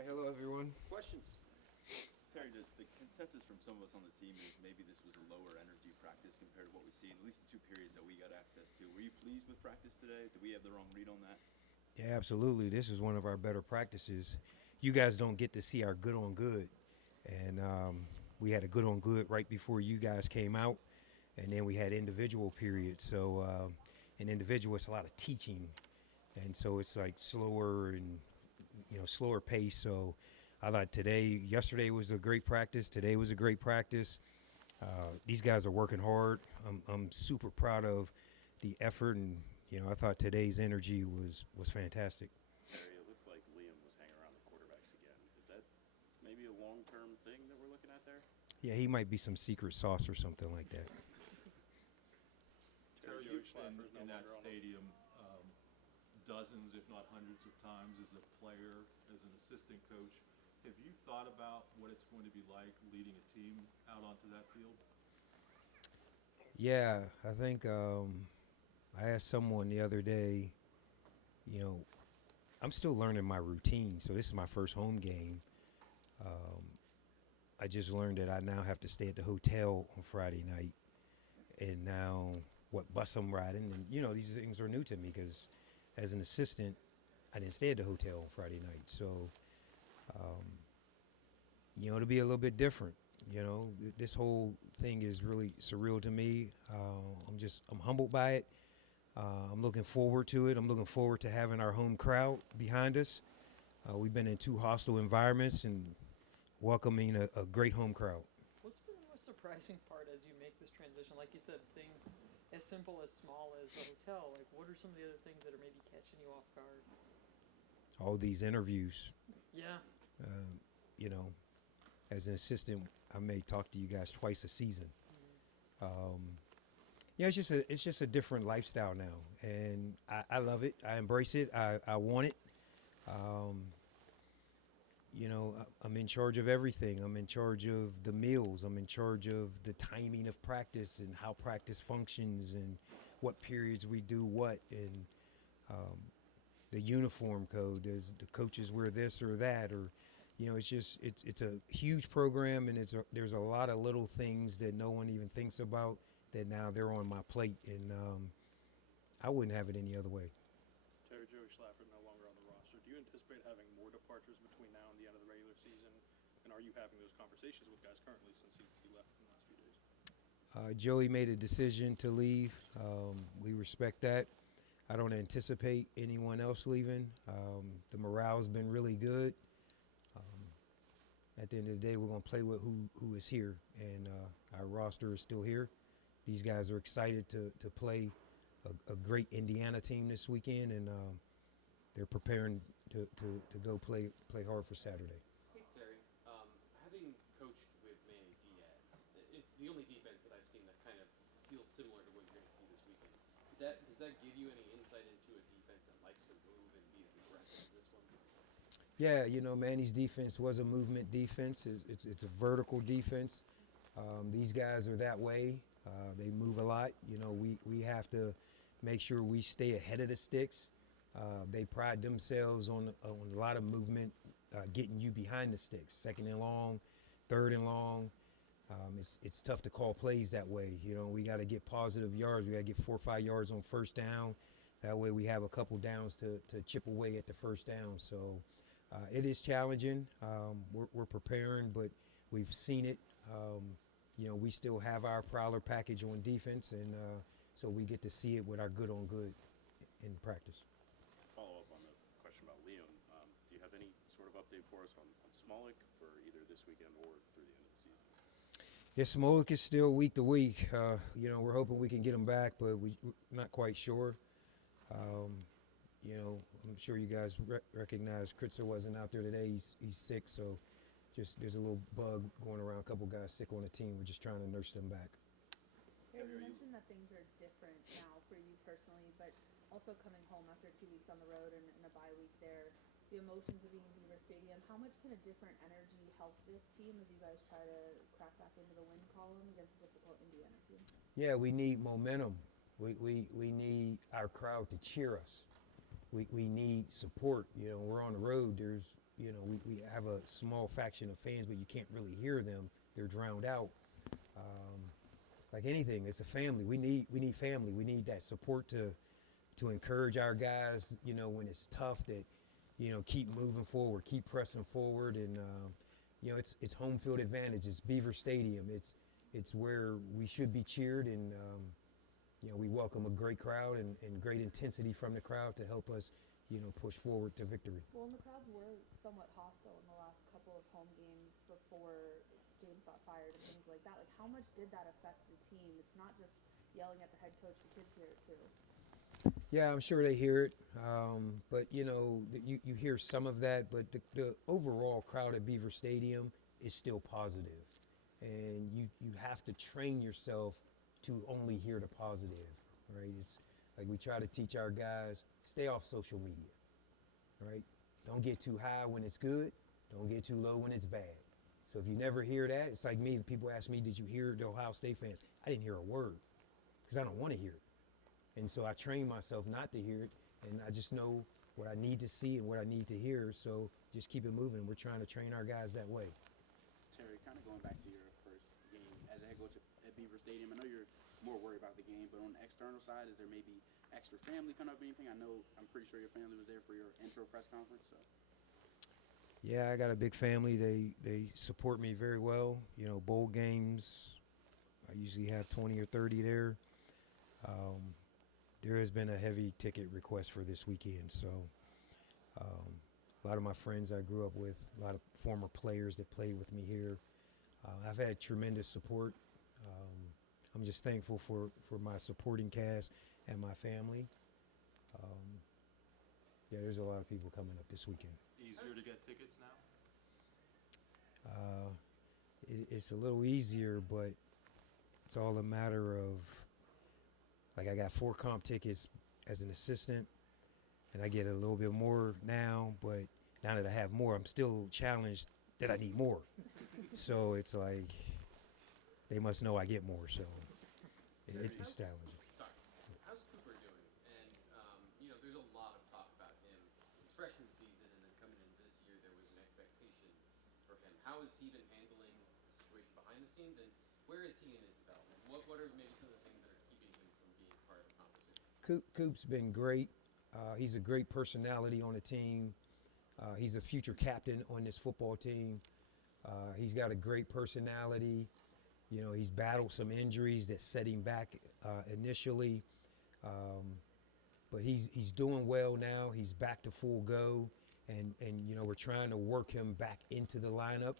Hi, hello everyone. Questions? Terry, the consensus from some of us on the team is maybe this was a lower energy practice compared to what we see in at least the 2 periods that we got access to. Were you pleased with practice today? Did we have the wrong read on that? Yeah, absolutely. This is one of our better practices. You guys don't get to see our good on good. And we had a good on good right before you guys came out. And then we had individual periods. So in individual, it's a lot of teaching. And so it's like slower and, slower pace. So I thought yesterday was a great practice. Today was a great practice. These guys are working hard. I'm super proud of the effort, and I thought today's energy was fantastic. Terry, it looked like Liam was hanging around the quarterbacks again. Is that maybe a long-term thing that we're looking at there? Yeah, he might be some secret sauce or something like that. Terry, you've been in that stadium dozens, if not hundreds of times as a player, as an assistant coach. Have you thought about what it's going to be like leading a team out onto that field? Yeah, I think I asked someone the other day, I'm still learning my routine, so this is my first home game. I just learned that I now have to stay at the hotel on Friday night, and now what bus I'm riding, and these things are new to me because as an assistant, I didn't stay at the hotel on Friday night, so it'll be a little bit different. This whole thing is really surreal to me. I'm humbled by it. I'm looking forward to it. I'm looking forward to having our home crowd behind us. We've been in 2 hostile environments and welcoming a great home crowd. What's been the most surprising part as you make this transition? Like you said, things as simple as small as the hotel. Like, what are some of the other things that are maybe catching you off guard? All these interviews. Yeah. As an assistant, I may talk to you guys twice a season. It's just a different lifestyle now, and I love it. I embrace it. I want it. I'm in charge of everything. I'm in charge of the meals. I'm in charge of the timing of practice and how practice functions and what periods we do what, and the uniform code. Does the coaches wear this or that, or it's a huge program, and there's a lot of little things that no one even thinks about that now they're on my plate, and I wouldn't have it any other way. Terry, Joey Schlafford no longer on the roster. Do you anticipate having more departures between now and the end of the regular season? And are you having those conversations with guys currently since he left in the last few days? Joey made a decision to leave. We respect that. I don't anticipate anyone else leaving. The morale's been really good. At the end of the day, we're going to play with who is here, and our roster is still here. These guys are excited to play a great Indiana team this weekend, and they're preparing to go play hard for Saturday. Hey, Terry, having coached with Manny Diaz, it's the only defense that I've seen that kind of feels similar to what you're going to see this weekend. Does that give you any insight into a defense that likes to move and be as aggressive as this one? Yeah, Manny's defense was a movement defense. It's a vertical defense. These guys are that way. They move a lot. We have to make sure we stay ahead of the sticks. They pride themselves on a lot of movement, getting you behind the sticks, 2nd and long, 3rd and long. It's tough to call plays that way. We got to get positive yards. We got to get 4 or 5 yards on 1st down. That way we have a couple downs to chip away at the 1st down. So it is challenging. We're preparing, but we've seen it. We still have our prowler package on defense, and so we get to see it with our good on good in practice. To follow up on the question about Liam, do you have any sort of update for us on Smolik for either this weekend or through the end of the season? Yeah, Smolik is still week to week. We're hoping we can get him back, but we're not quite sure. I'm sure you guys recognize Kritzer wasn't out there today. He's sick, so there's a little bug going around. A couple guys sick on the team. We're just trying to nurse them back. You mentioned that things are different now for you personally, but also coming home after 2 weeks on the road and a bye week there, the emotions of being in Beaver Stadium, how much can a different energy help this team as you guys try to crack back into the win column against a difficult Indiana team? Yeah, we need momentum. We need our crowd to cheer us. We need support. We're on the road. There's you know, we have a small faction of fans, but you can't really hear them. They're drowned out. Like anything, it's a family. We need family. We need that support to encourage our guys, you know, when it's tough, that, you know, keep moving forward, keep pressing forward. And, you know, it's home field advantage. It's Beaver Stadium. It's where we should be cheered. And, you know, we welcome a great crowd and great intensity from the crowd to help us, you know, push forward to victory. Well, and the crowds were somewhat hostile in the last couple of home games before James got fired and things like that. Like, how much did that affect the team? It's not just yelling at the head coach. The kids hear it too. Yeah, I'm sure they hear it, but you know, you hear some of that, but the overall crowd at Beaver Stadium is still positive, and you have to train yourself to only hear the positive, right? It's like we try to teach our guys, stay off social media, right? Don't get too high when it's good, don't get too low when it's bad. So if you never hear that, it's like me, people ask me, did you hear the Ohio State fans? I didn't hear a word, because I don't want to hear it. And so I train myself not to hear it, and I just know what I need to see and what I need to hear, so just keep it moving. We're trying to train our guys that way. Terry, kind of going back to your first game as a head coach at Beaver Stadium, I know you're more worried about the game, but on the external side, is there maybe extra family coming up, anything? I'm pretty sure your family was there for your intro press conference, so. Yeah, I got a big family. They support me very well. You know, bowl games, I usually have 20 or 30 there. There has been a heavy ticket request for this weekend, so a lot of my friends I grew up with, a lot of former players that played with me here. I've had tremendous support. I'm just thankful for my supporting cast and my family. Yeah, there's a lot of people coming up this weekend. Easier to get tickets now? It's a little easier, but it's all a matter of, like, I got 4 comp tickets as an assistant, and I get a little bit more now, but now that I have more, I'm still challenged that I need more. So it's like, they must know I get more, so it's challenging. Sorry. How's Cooper doing? And, you know, there's a lot of talk about him his freshman season, and then coming in this year, there was an expectation for him. How has he been handling the situation behind the scenes, and where is he in his development? What are maybe some of the things that are keeping him from being part of the conversation? Coop's been great. He's a great personality on the team. He's a future captain on this football team. He's got a great personality. You know, he's battled some injuries that set him back initially. But he's doing well now. He's back to full go. And you know, we're trying to work him back into the lineup.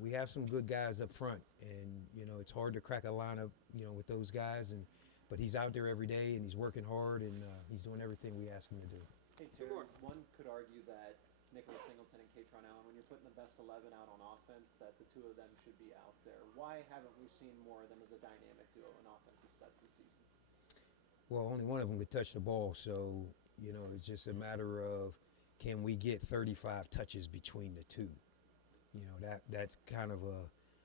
We have some good guys up front, and you know, it's hard to crack a lineup, you know, with those guys. But he's out there every day, and he's working hard, and he's doing everything we ask him to do. Hey, Terry, one could argue that Nicholas Singleton and Katron Allen, when you're putting the best 11 out on offense, that the two of them should be out there. Why haven't we seen more of them as a dynamic duo in offensive sets this season? Well, only one of them could touch the ball, so you know, it's just a matter of, can we get 35 touches between the two? You know, that's kind of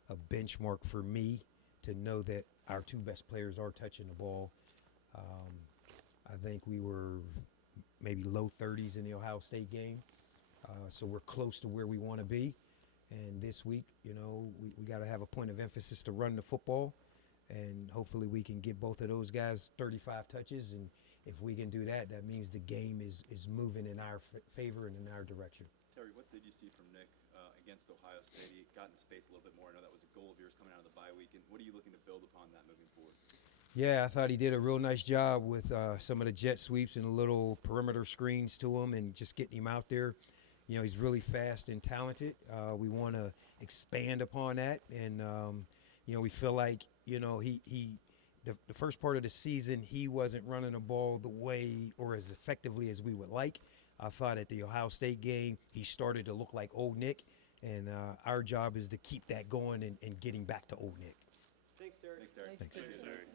a benchmark for me to know that our 2 best players are touching the ball. I think we were maybe low 30s in the Ohio State game, so we're close to where we want to be. And this week, you know, we got to have a point of emphasis to run the football, and hopefully we can get both of those guys 35 touches. And if we can do that, that means the game is moving in our favor and in our direction. Terry, what did you see from Nick against Ohio State? He got in space a little bit more. I know that was a goal of yours coming out of the bye week. And what are you looking to build upon that moving forward? Yeah, I thought he did a real nice job with some of the jet sweeps and little perimeter screens to him and just getting him out there. You know, he's really fast and talented. We want to expand upon that. And, you know, we feel like, you know, the first part of the season, he wasn't running the ball the way or as effectively as we would like. I thought at the Ohio State game, he started to look like old Nick. And our job is to keep that going and getting back to old Nick. Thanks, Terry. Thanks, Terry. Thanks. Thanks, Terry.